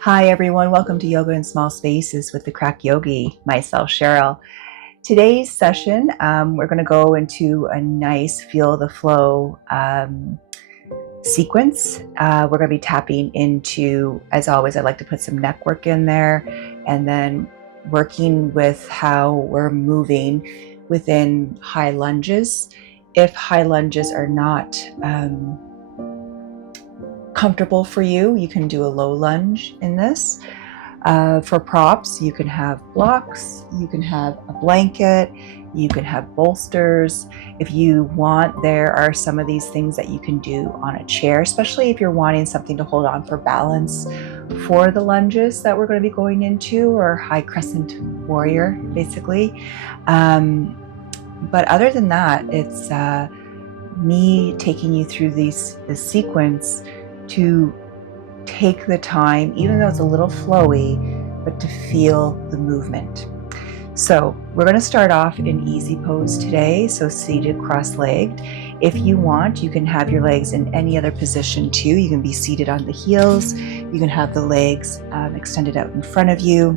Hi everyone, welcome to Yoga in Small Spaces with the Crack Yogi, myself, Cheryl. Today's session, we're going to go into a nice feel the flow sequence. We're going to be tapping into, as always, I like to put some neck work in there, and then working with how we're moving within high lunges. If high lunges are not comfortable for you, you can do a low lunge in this. For props, you can have blocks, you can have a blanket, you can have bolsters. If you want, there are some of these things that you can do on a chair, especially if you're wanting something to hold on for balance for the lunges that we're going to be going into, or high crescent warrior, basically. But other than that, it's me taking you through this sequence to take the time, even though it's a little flowy, but to feel the movement. So we're going to start off in easy pose today, so seated cross-legged. If you want, you can have your legs in any other position too. You can be seated on the heels, you can have the legs extended out in front of you.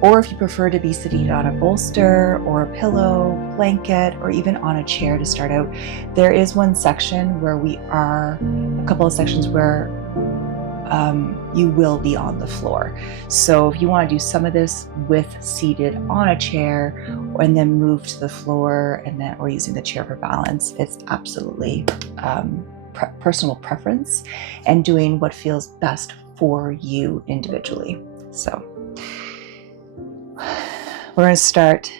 Or if you prefer to be sitting on a bolster or a pillow, blanket, or even on a chair to start out, there is one section where a couple of sections where you will be on the floor. So if you want to do some of this with seated on a chair and then move to the floor or using the chair for balance, it's absolutely personal preference and doing what feels best for you individually. So we're going to start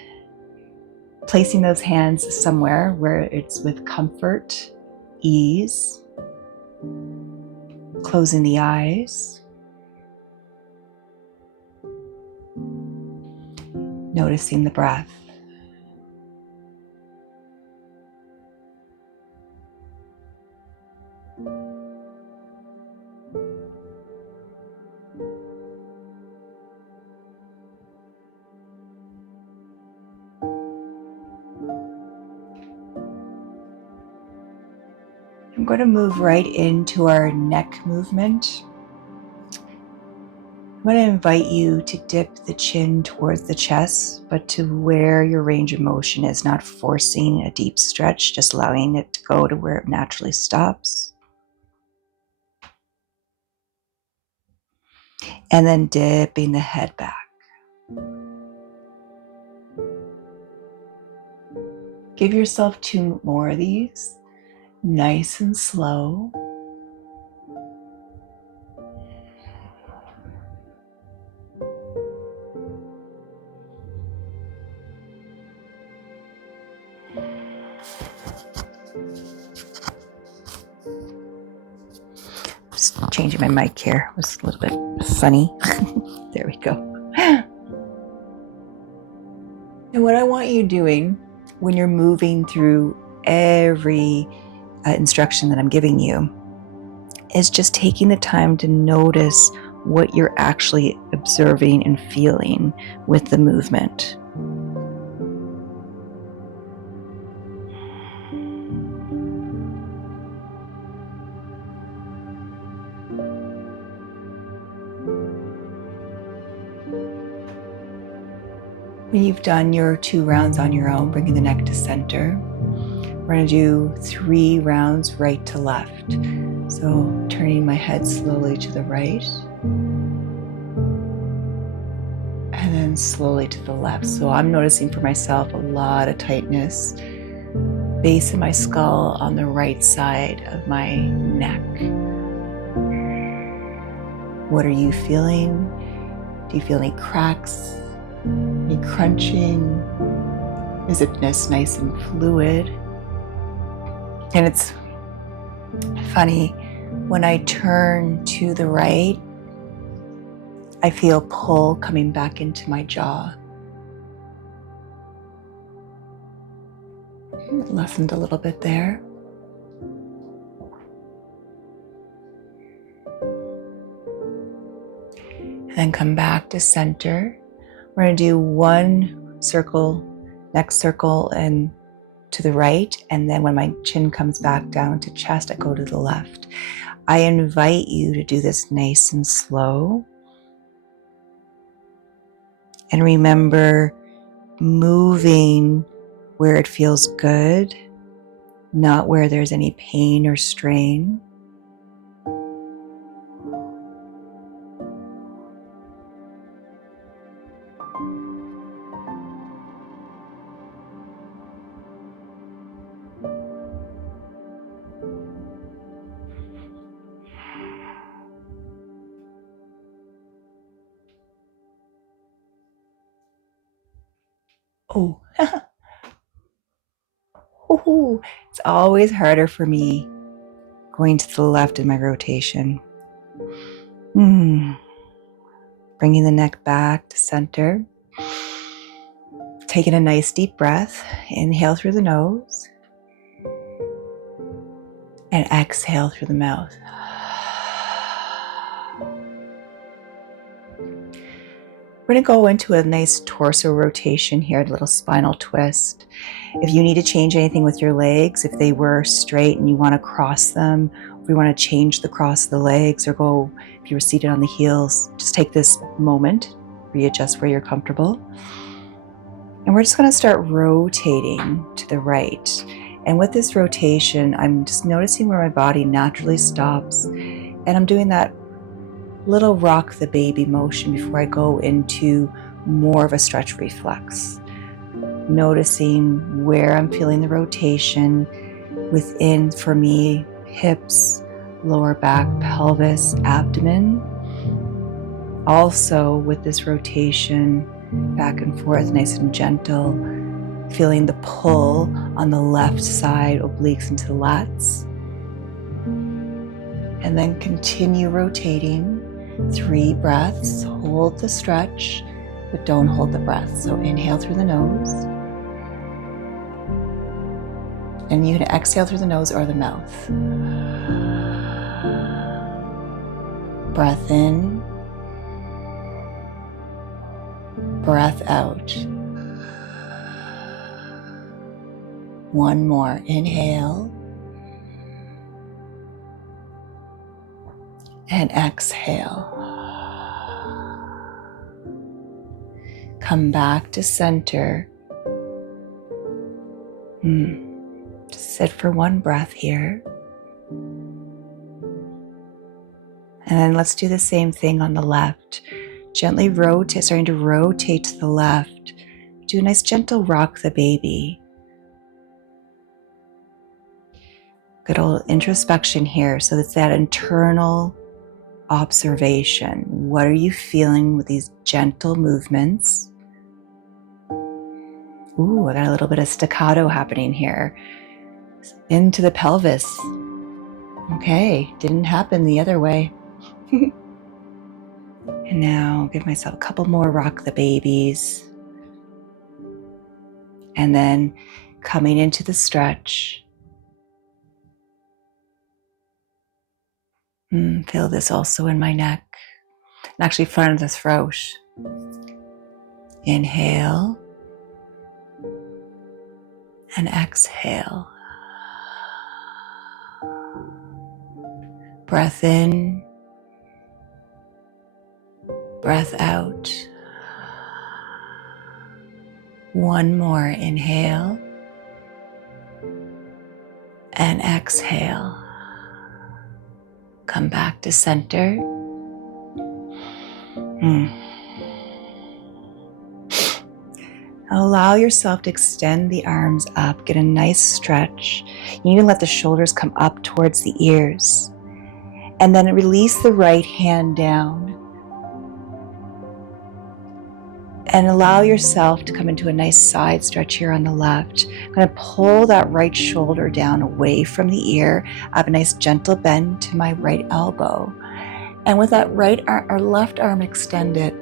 placing those hands somewhere where it's with comfort, ease, closing the eyes, noticing the breath. I'm going to move right into our neck movement. I'm going to invite you to dip the chin towards the chest, but to where your range of motion is, not forcing a deep stretch, just allowing it to go to where it naturally stops. And then dipping the head back. Give yourself 2 more of these, nice and slow. Just changing my mic here. It was a little bit funny. There we go. And what I want you doing when you're moving through every instruction that I'm giving you is just taking the time to notice what you're actually observing and feeling with the movement. When you've done your 2 rounds on your own, bringing the neck to center, we're going to do 3 rounds right to left. So turning my head slowly to the right, and then slowly to the left. So I'm noticing for myself a lot of tightness, base of my skull on the right side of my neck. What are you feeling? Do you feel any cracks? Any crunching? Is it nice and fluid? And it's funny, when I turn to the right, I feel pull coming back into my jaw. Lessened a little bit there. And then come back to center. We're going to do 1 circle, next circle, and to the right, and then when my chin comes back down to chest, I go to the left. I invite you to do this nice and slow. And remember, moving where it feels good, not where there's any pain or strain. Oh, it's always harder for me going to the left in my rotation. Bringing the neck back to center. Taking a nice deep breath. Inhale through the nose. And exhale through the mouth. We're going to go into a nice torso rotation here, a little spinal twist. If you need to change anything with your legs, if they were straight and you want to cross them, if you want to change the cross of the legs or go, if you were seated on the heels, just take this moment, readjust where you're comfortable. And we're just going to start rotating to the right. And with this rotation, I'm just noticing where my body naturally stops. And I'm doing that little rock the baby motion before I go into more of a stretch reflex. Noticing where I'm feeling the rotation within, for me, hips, lower back, pelvis, abdomen. Also with this rotation back and forth, nice and gentle, feeling the pull on the left side, obliques into the lats. And then continue rotating. 3 breaths, hold the stretch, but don't hold the breath. So inhale through the nose. And you can exhale through the nose or the mouth. Breath in, breath out. One more, inhale. And exhale. Come back to center. Just sit for 1 breath here. And then let's do the same thing on the left. Gently rotate, starting to rotate to the left. Do a nice gentle rock the baby. Good old introspection here. So it's that internal observation. What are you feeling with these gentle movements? Ooh, I got a little bit of staccato happening here. Into the pelvis. Okay, didn't happen the other way. And now give myself a couple more rock the babies. And then coming into the stretch. Feel this also in my neck, and actually front of the throat. Inhale and exhale. Breath in, breath out. One more, inhale and exhale. Come back to center. Allow yourself to extend the arms up, get a nice stretch. You need to let the shoulders come up towards the ears. And then release the right hand down. And allow yourself to come into a nice side stretch here on the left. I'm going to pull that right shoulder down away from the ear. I have a nice gentle bend to my right elbow. And with that right arm, or left arm extended,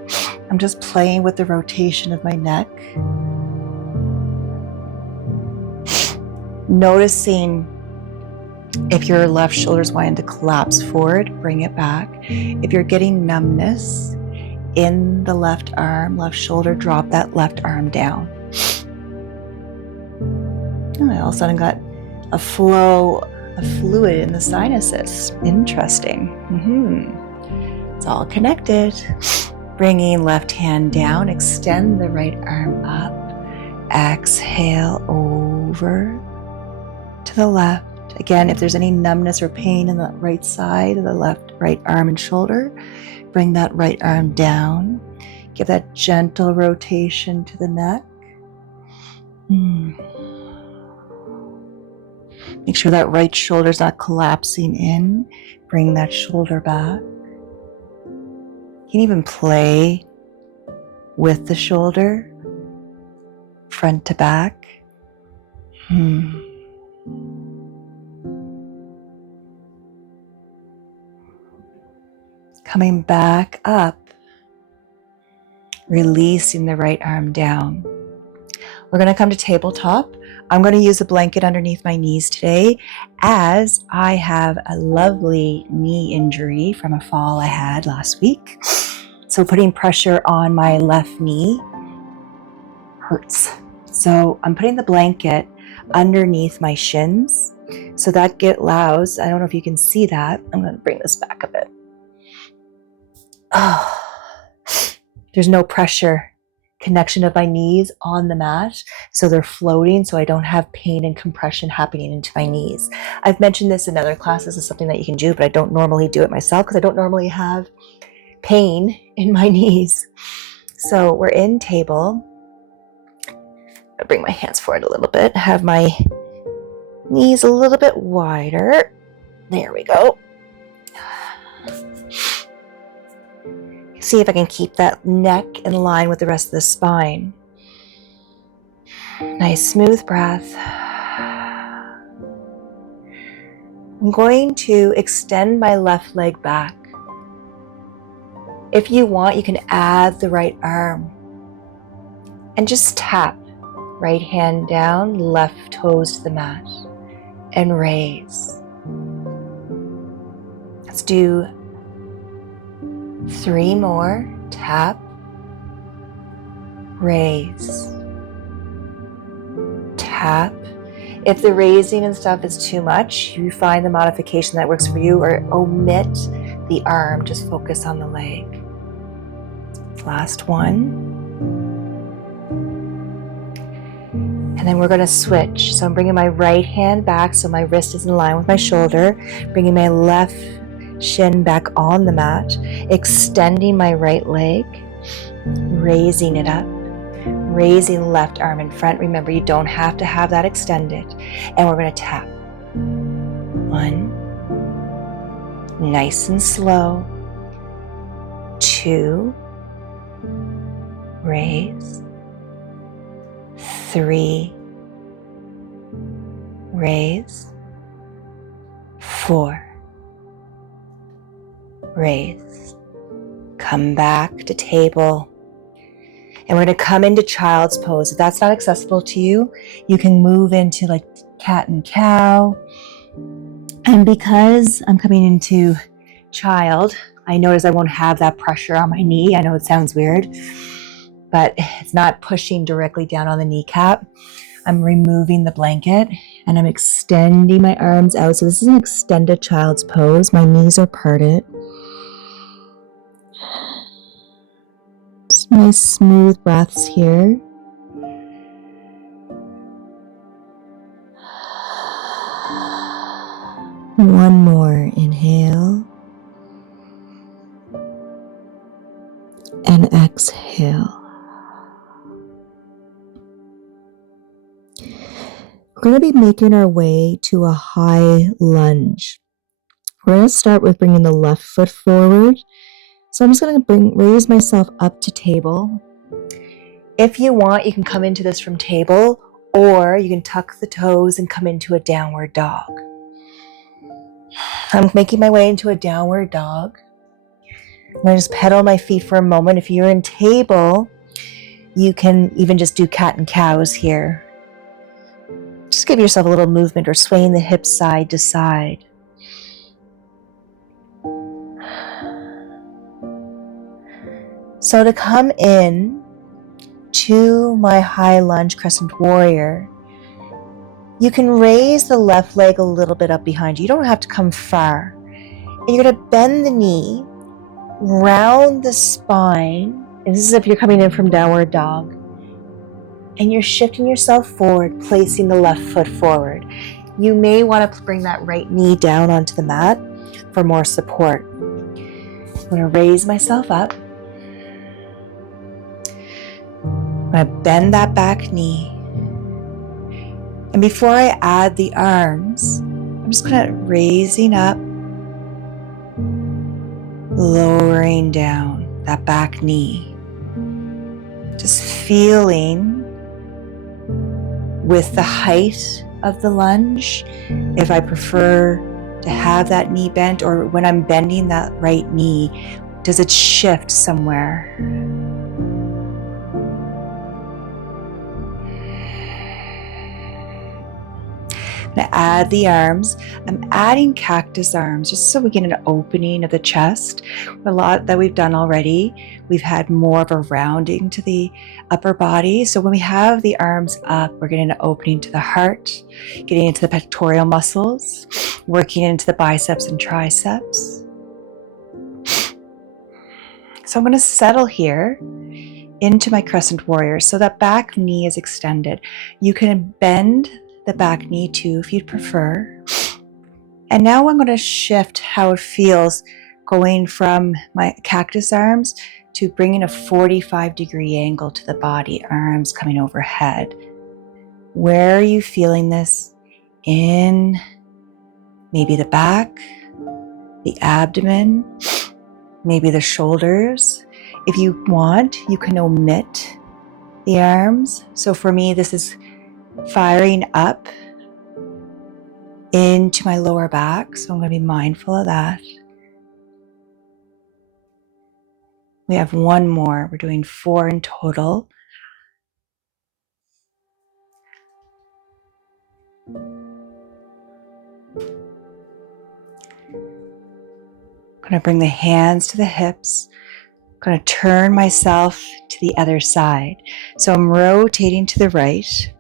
I'm just playing with the rotation of my neck. Noticing if your left shoulder's wanting to collapse forward, bring it back. If you're getting numbness in the left arm, left shoulder, drop that left arm down. Oh, I all of a sudden got a flow of fluid in the sinuses. Interesting. It's all connected. Bringing left hand down, extend the right arm up. Exhale over to the left. Again, if there's any numbness or pain in the right side of the left, right arm and shoulder, bring that right arm down. Give that gentle rotation to the neck. Make sure that right shoulder's not collapsing in. Bring that shoulder back. You can even play with the shoulder, front to back. Coming back up, releasing the right arm down. We're going to come to tabletop. I'm going to use a blanket underneath my knees today as I have a lovely knee injury from a fall I had last week. So putting pressure on my left knee hurts. So I'm putting the blanket underneath my shins. So that allows, I don't know if you can see that. I'm going to bring this back a bit. There's no pressure connection of my knees on the mat, so they're floating, so I don't have pain and compression happening into my knees. I've mentioned this in other classes as something that you can do, but I don't normally do it myself because I don't normally have pain in my knees. So we're in table. I'll bring my hands forward a little bit, have my knees a little bit wider. There we go. See if I can keep that neck in line with the rest of the spine. Nice smooth breath. I'm going to extend my left leg back. If you want, you can add the right arm and just tap right hand down, left toes to the mat and raise. Let's do 3 more. Tap, raise, tap. If the raising and stuff is too much, you find the modification that works for you, or omit the arm, just focus on the leg. Last one. And then we're going to switch. So I'm bringing my right hand back so my wrist is in line with my shoulder, bringing my left shin back on the mat, extending my right leg, raising it up, raising left arm in front. Remember, you don't have to have that extended. And we're going to tap. 1, nice and slow. 2, raise. 3, raise. 4, raise. Come back to table. And we're going to come into child's pose. If that's not accessible to you, you can move into like cat and cow. And because I'm coming into child, I notice I won't have that pressure on my knee. I know it sounds weird, but it's not pushing directly down on the kneecap. I'm removing the blanket and I'm extending my arms out. So this is an extended child's pose. My knees are parted. Just nice smooth breaths here. One more. Inhale. And exhale. We're going to be making our way to a high lunge. We're going to start with bringing the left foot forward. So I'm just going to raise myself up to table. If you want, you can come into this from table, or you can tuck the toes and come into a downward dog. I'm making my way into a downward dog. I'm going to just pedal my feet for a moment. If you're in table, you can even just do cat and cows here. Just give yourself a little movement or swaying the hips side to side. So to come in to my high lunge crescent warrior, You can raise the left leg a little bit up behind you. You don't have to come far. And you're going to bend the knee, round the spine. And this is if you're coming in from downward dog. And you're shifting yourself forward, placing the left foot forward. You may want to bring that right knee down onto the mat for more support. I'm going to raise myself up. I'm going to bend that back knee. And before I add the arms, I'm just kind of raising up, lowering down that back knee. Just feeling with the height of the lunge, if I prefer to have that knee bent, or when I'm bending that right knee, does it shift somewhere? I'm going to add the arms. I'm adding cactus arms just so we get an opening of the chest. A lot that we've done already. We've had more of a rounding to the upper body. So when we have the arms up, we're getting an opening to the heart, getting into the pectoral muscles, working into the biceps and triceps. So I'm going to settle here into my crescent warrior. So that back knee is extended. You can bend the back knee too if you'd prefer. And now I'm going to shift how it feels going from my cactus arms to bringing a 45-degree angle to the body, arms coming overhead. Where are you feeling this? In maybe the back, the abdomen, maybe the shoulders. If you want, you can omit the arms. So for me, this is firing up into my lower back. So I'm going to be mindful of that. We have one more. We're doing 4 in total. I'm going to bring the hands to the hips. I'm going to turn myself to the other side. So I'm rotating to the right,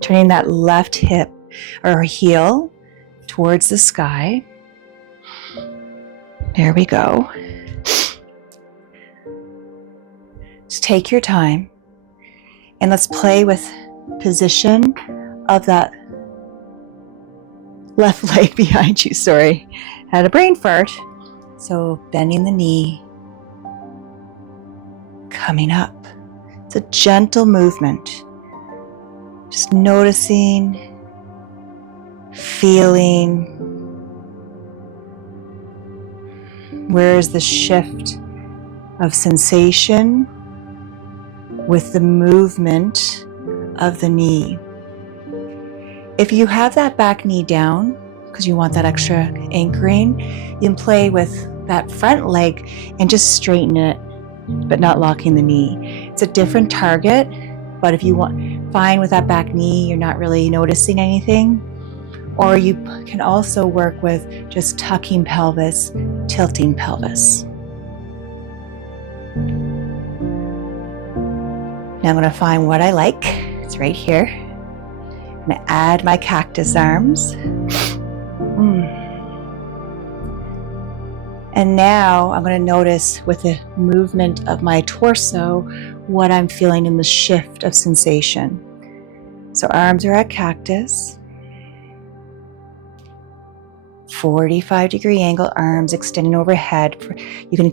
turning that left hip or heel towards the sky. There we go. Just take your time and let's play with position of that left leg behind you. Sorry, had a brain fart. So bending the knee, coming up. It's a gentle movement. Just noticing, feeling. Where is the shift of sensation with the movement of the knee? If you have that back knee down, because you want that extra anchoring, you can play with that front leg and just straighten it, but not locking the knee. It's a different target, but if you find with that back knee, you're not really noticing anything, or you can also work with just tucking pelvis, tilting pelvis. Now I'm going to find what I like. It's right here. I'm going to add my cactus arms. And now I'm going to notice with the movement of my torso what I'm feeling in the shift of sensation. So arms are at cactus. 45-degree angle, arms extending overhead. You can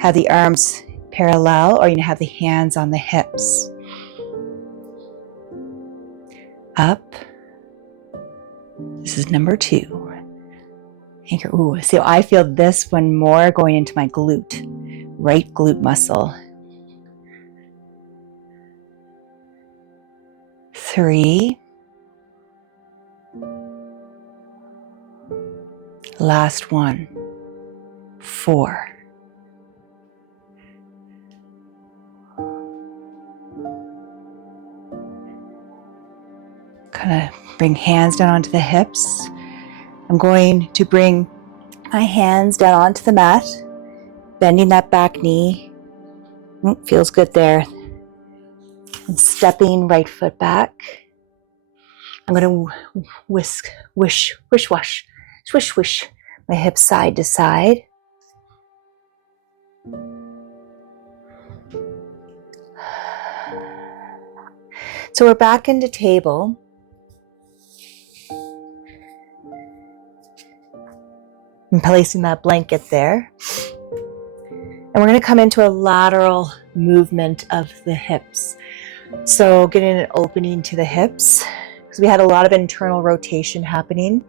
have the arms parallel, or you can have the hands on the hips. Up. This is number 2. Anchor. Ooh, so I feel this one more going into my glute, right glute muscle. 3. Last one. 4. Kind of bring hands down onto the hips. I'm going to bring my hands down onto the mat, bending that back knee. Feels good there. And stepping right foot back. I'm going to whisk, wish, wish, wash, swish, swish my hips side to side. So we're back into table. I'm placing that blanket there. And we're going to come into a lateral movement of the hips. So getting an opening to the hips, because we had a lot of internal rotation happening.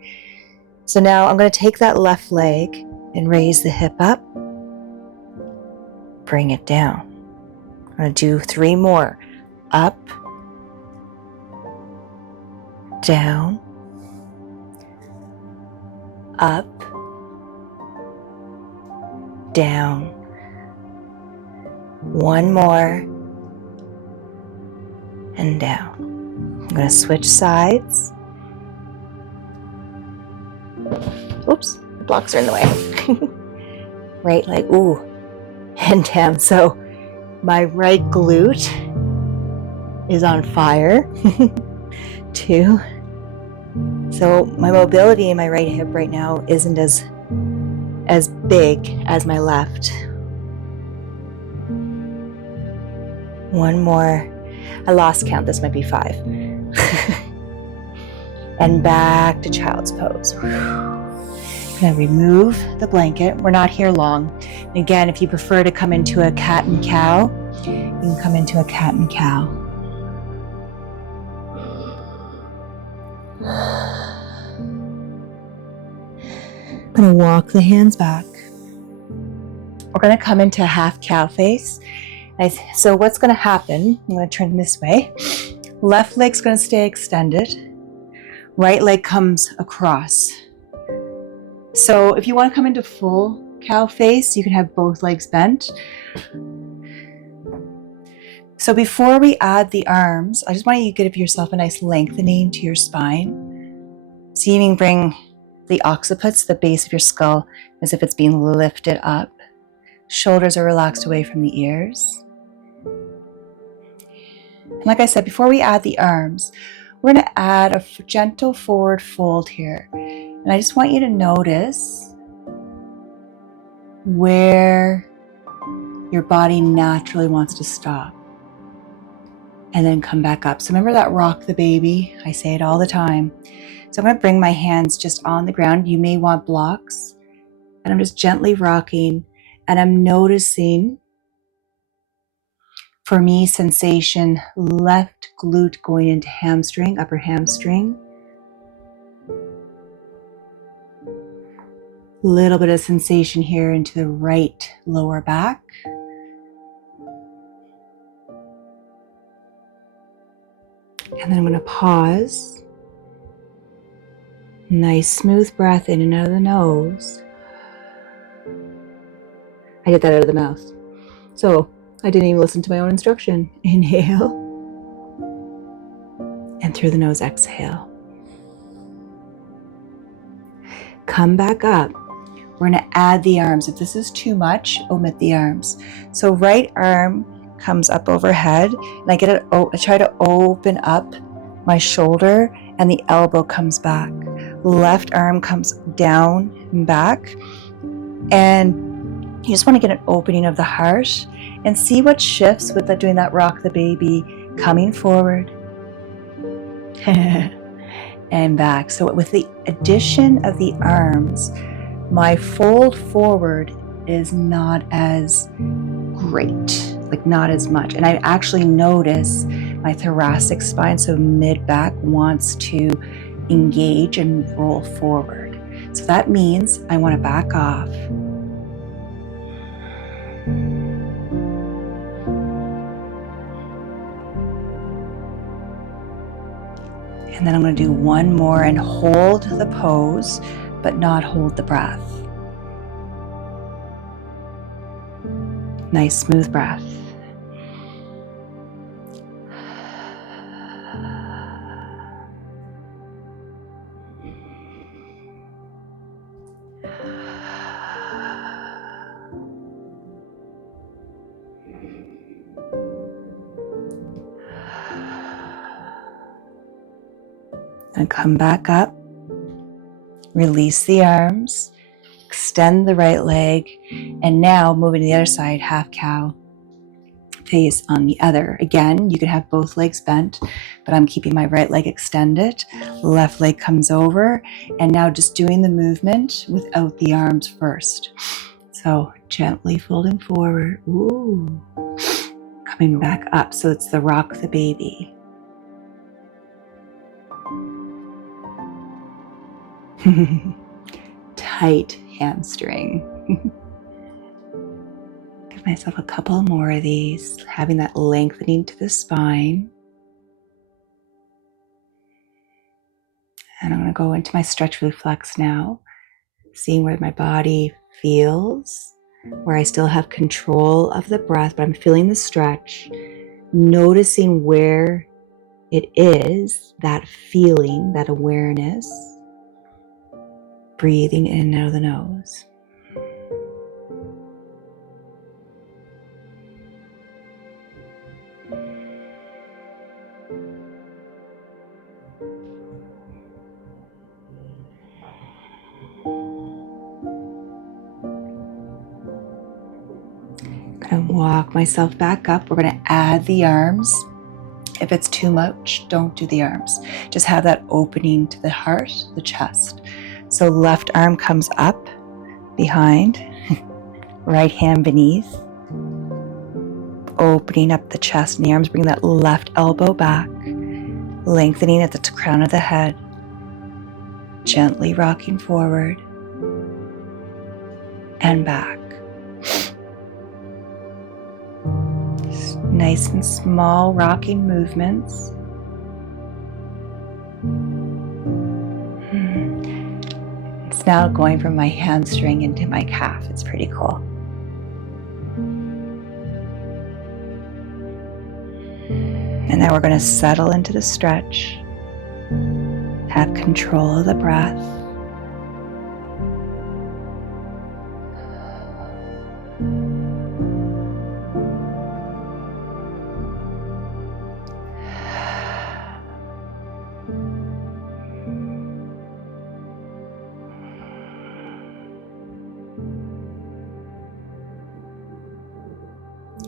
So now I'm going to take that left leg and raise the hip up. Bring it down. I'm going to do 3 more. Up, down, up, down. 1 more, and down. I'm going to switch sides. Oops, the blocks are in the way. Right leg, ooh, and down. So my right glute is on fire. 2. So my mobility in my right hip right now isn't as big as my left. 1 more. I lost count. This might be 5. And back to child's pose. I'm going to remove the blanket. We're not here long. And again, if you prefer to come into a cat and cow, you can come into a cat and cow. I'm going to walk the hands back. We're going to come into a half cow face. So what's going to happen, I'm going to turn this way. Left leg's going to stay extended. Right leg comes across. So if you want to come into full cow face, you can have both legs bent. So before we add the arms, I just want you to give yourself a nice lengthening to your spine. So you can bring the occipits, the base of your skull, as if it's being lifted up. Shoulders are relaxed away from the ears. And like I said, before we add the arms, we're going to add a gentle forward fold here. And I just want you to notice where your body naturally wants to stop. And then come back up. So remember that rock the baby? I say it all the time. So I'm going to bring my hands just on the ground. You may want blocks. And I'm just gently rocking. And I'm noticing, for me, sensation, left glute going into hamstring, upper hamstring. Little bit of sensation here into the right lower back. And then I'm going to pause. Nice smooth breath in and out of the nose. I did that out of the mouth. So I didn't even listen to my own instruction. Inhale. And through the nose, exhale. Come back up. We're going to add the arms. If this is too much, omit the arms. So right arm comes up overhead, and I try to open up my shoulder, and the elbow comes back. Left arm comes down and back, and you just want to get an opening of the heart and see what shifts with doing that rock the baby, coming forward and back. So with the addition of the arms, my fold forward is not as great, like not as much. And I actually notice my thoracic spine, so mid-back, wants to engage and roll forward. So that means I want to back off. And then I'm going to do 1 more and hold the pose, but not hold the breath. Nice smooth breath. And come back up. Release the arms. Extend the right leg. And now moving to the other side, half cow. Face on the other. Again, you could have both legs bent, but I'm keeping my right leg extended. Left leg comes over. And now just doing the movement without the arms first. So gently folding forward. Ooh. Coming back up. So it's the rock the baby. Tight hamstring. Give myself a couple more of these, having that lengthening to the spine. And I'm going to go into my stretch reflex now, seeing where my body feels, where I still have control of the breath, but I'm feeling the stretch, noticing where it is, that feeling, that awareness, breathing in and out of the nose. I'm going to walk myself back up. We're going to add the arms. If it's too much, don't do the arms. Just have that opening to the heart, the chest. So left arm comes up behind, right hand beneath, opening up the chest and the arms, bring that left elbow back, lengthening at the crown of the head, gently rocking forward and back. Nice and small rocking movements. It's now going from my hamstring into my calf. It's pretty cool. And now we're going to settle into the stretch. Have control of the breath.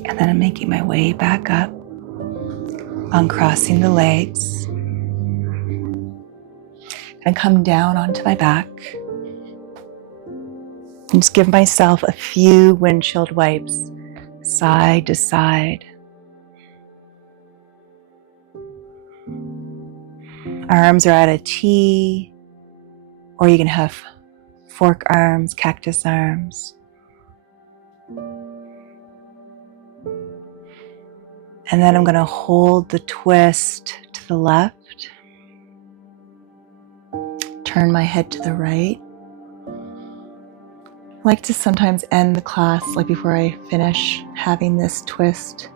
And then I'm making my way back up, uncrossing the legs, and come down onto my back. And just give myself a few windshield wipes, side to side. Arms are at a T, or you can have fork arms, cactus arms. And then I'm going to hold the twist to the left. Turn my head to the right. I like to sometimes end the class, like before I finish, having this twist,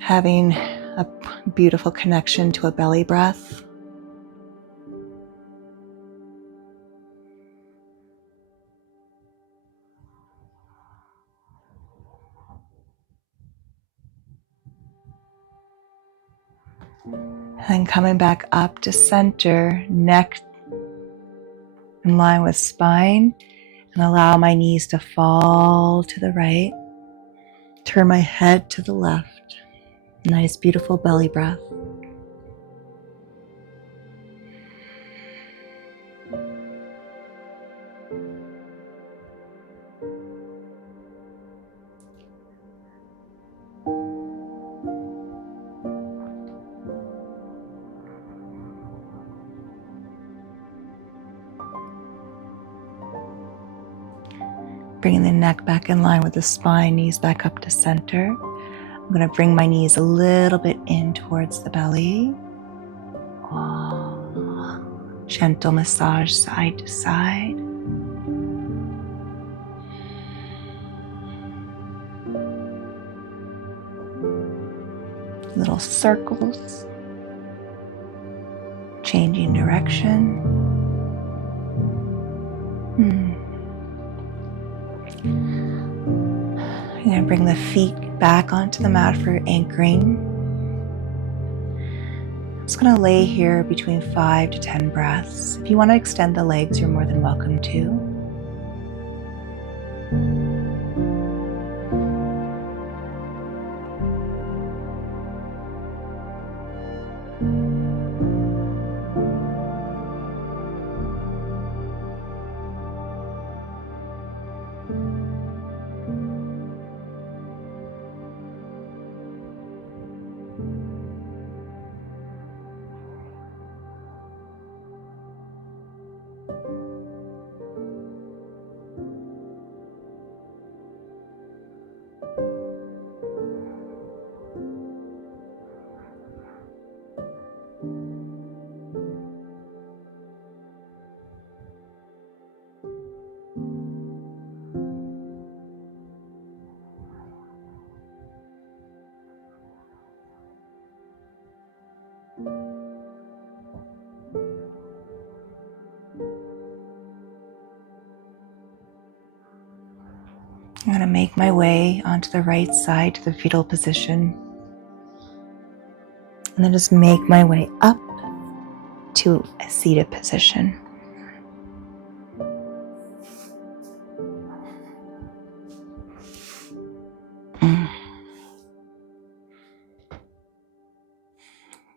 having a beautiful connection to a belly breath. And then coming back up to center, neck in line with spine, and allow my knees to fall to the right. Turn my head to the left. Nice, beautiful belly breath. Bringing the neck back in line with the spine, knees back up to center. I'm going to bring my knees a little bit in towards the belly. Gentle massage side to side. Little circles. Changing direction. I'm going to bring the feet back onto the mat for anchoring. Just going to lay here between 5 to 10 breaths. If you want to extend the legs, you're more than welcome to. I'm going to make my way onto the right side to the fetal position. And then just make my way up to a seated position.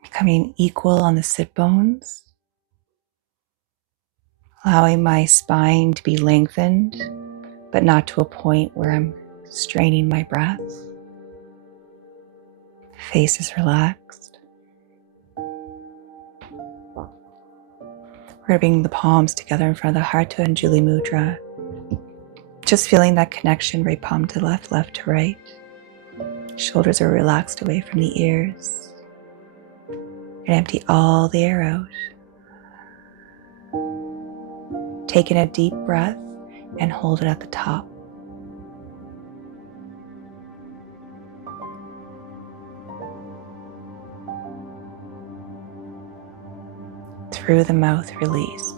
Becoming equal on the sit bones. Allowing my spine to be lengthened, but not to a point where I'm straining my breath. Face is relaxed. We're going to bring the palms together in front of the heart to Anjali Mudra. Just feeling that connection, right palm to left, left to right. Shoulders are relaxed away from the ears. And empty all the air out. Take in a deep breath and hold it at the top. Through the mouth, release.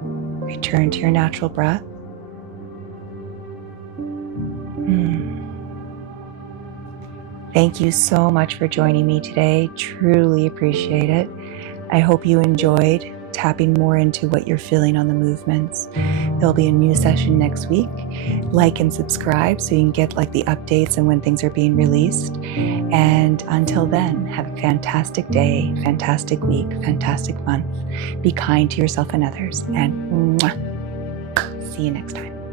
Return to your natural breath. Thank you so much for joining me today. Truly appreciate it. I hope you enjoyed tapping more into what you're feeling on the movements. There'll be a new session next week. Like and subscribe so you can get the updates and when things are being released. And until then, have a fantastic day, fantastic week, fantastic month. Be kind to yourself and others. And see you next time.